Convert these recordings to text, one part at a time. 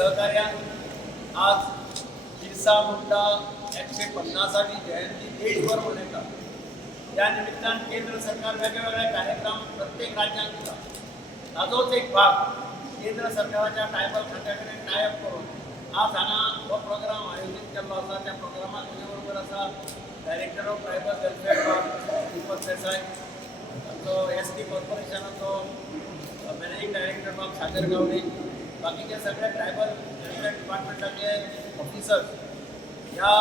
सहकार्यान आज बिरसा मुंडा 150वी जयंती देशभर मनयतात। त्या निमित्तान केंद्र सरकार वेगवेगळे कार्यक्रम प्रत्येक राज्यांत दिता। ताजोच एक भाग केंद्र सरकाराच्या ट्रायबल खात्या कडेन टायअप करून आज हांगा हो प्रोग्राम आयोजीत केल्लो आसा। त्या प्रोग्रामाक तुजे बरोबर आसा director of tribal welfare Deepak Desai, तांचो एसटी कॉर्पोरेशनाचो मॅनेजिंग डायरेक्टर बाब सागर गावडे, बाकीचे सगळे ट्रायबल वेलफेअर डिपार्टमेंटाचे ऑफिसर्स ह्या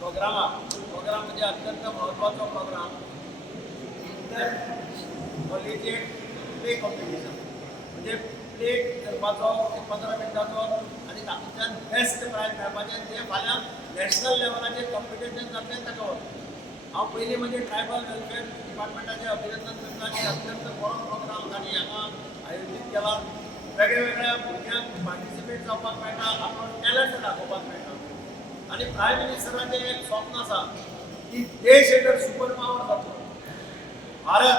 प्रोग्राम म्हणजे अत्यंत महत्वाचो programme intercollegiate play competition म्हणजे प्ले करपाचो 15 मिनटाचो आनी तातूंतल्यान बेस्ट प्रायज मेळपाचें जे फाल्यां नॅशनल लेवलाचेर कॉम्पिटिशन जातलें ताका वता। हांव पयलीं म्हणजे ट्रायबल वेलफेअर डिपार्टमेंटाचें अभिनंदन करता की अत्यंत बरो प्रोग्राम तांणी हांगा आयोजीत केला। वेगवेगळ्या भुरग्यांक पार्टिसिपेट जावपाक मेळटा, आपलो टॅलंट दाखोवपाक मेळटा आनी प्रायम मिनिस्टराचें एक स्वप्न आसा की देश एक सुपर पावर जातलो। भारत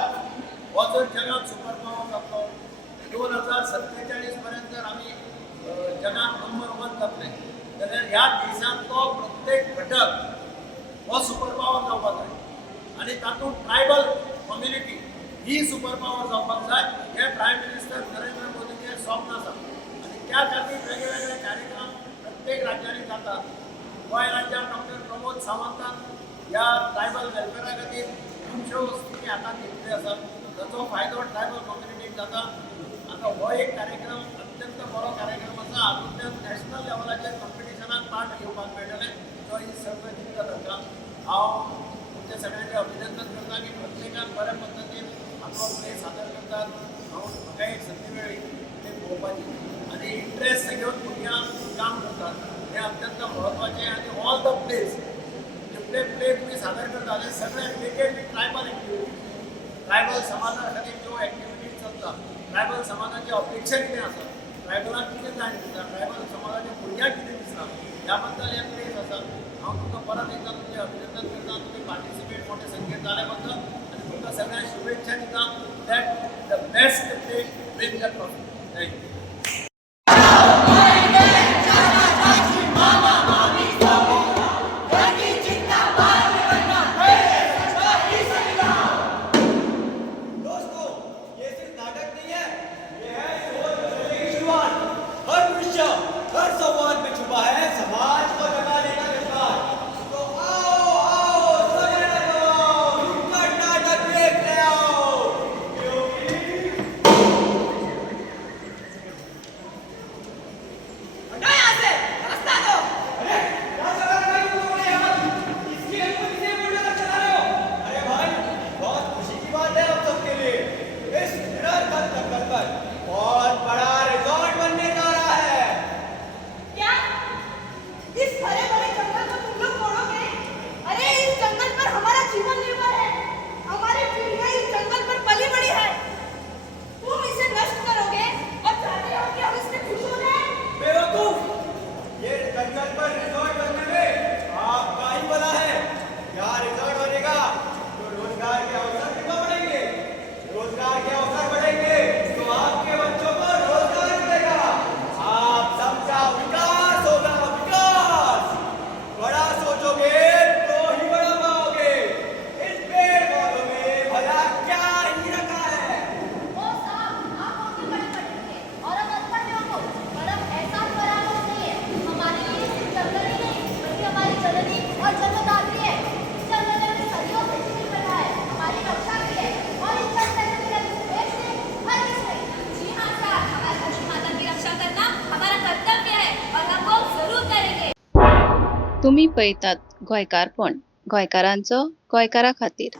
हो जर जगात सुपर पावर जातलो 2047 पर्यंत जर आमी जगात नंबर 1 जातले जाल्यार ह्या देशांतलो प्रत्येक घटक हो सुपर पावर जावपाक जाय आनी तातूंत ट्रायबल कम्युनिटी ही सुपर पावर जावपाक जाय हे प्रायम मिनिस्टर नरेंद्र मोदीचें स्वप्न आसा। आनी त्या खातीर वेगवेगळे कार्यक्रम प्रत्येक राज्यांनी जातात। गोंय राज्यांत डॉक्टर प्रमोद सावंतान ह्या ट्रायबल वेलफेअरा खातीर खुबश्यो स्किमी हातांत घेतिल्ल्यो आसात, ताचो फायदो ट्रायबल कम्युनिटीक जाता। आतां हो एक कार्यक्रम अत्यंत बरो कार्यक्रम आसा। हातूंतल्यान नॅशनल लेवलाचेर कॉम्पिटिशनाक पार्ट घेवपाक मेळटलें, जो ही सर्व जिंकता ताका हांव तुमच्या सगळ्यांचें अभिनंदन करता की प्रत्येकान बऱ्या पद्दतीन आपलो प्ले सादर करतात। म्हाका एक संदी मेळ्ळी ते पळोवपाची आनी इंट्रस्ट घेवन भुरग्यां काम करतात, हे अत्यंत महत्वाचें। आनी ऑल द प्लेस जितले प्ले तुम्ही सादर करता ते सगळे related with tribal activities, tribal समाजा खातीर ज्यो एक्टिविटीज चलता, ट्रायबल समाजाची अपेक्षा कितें आसा, ट्रायबलाक कितें जाय दिसता, ट्रायबल समाजाच्या भुरग्यांक कितें दिसता, ह्या बद्दल हे प्लेस आसा। हांव तुमकां परत एकदा तुमचें अभिनंदन करता, तुमी पार्टिसिपेट मोठे संख्येन जाले बद्दल आनी तुमकां सगळ्यांक शुभेच्छा दिता that the best play win the trophy. Thank you. तुम्ही पळयतात गोंयकारपण, गोंयकारांचो गोंयकारा खातीर।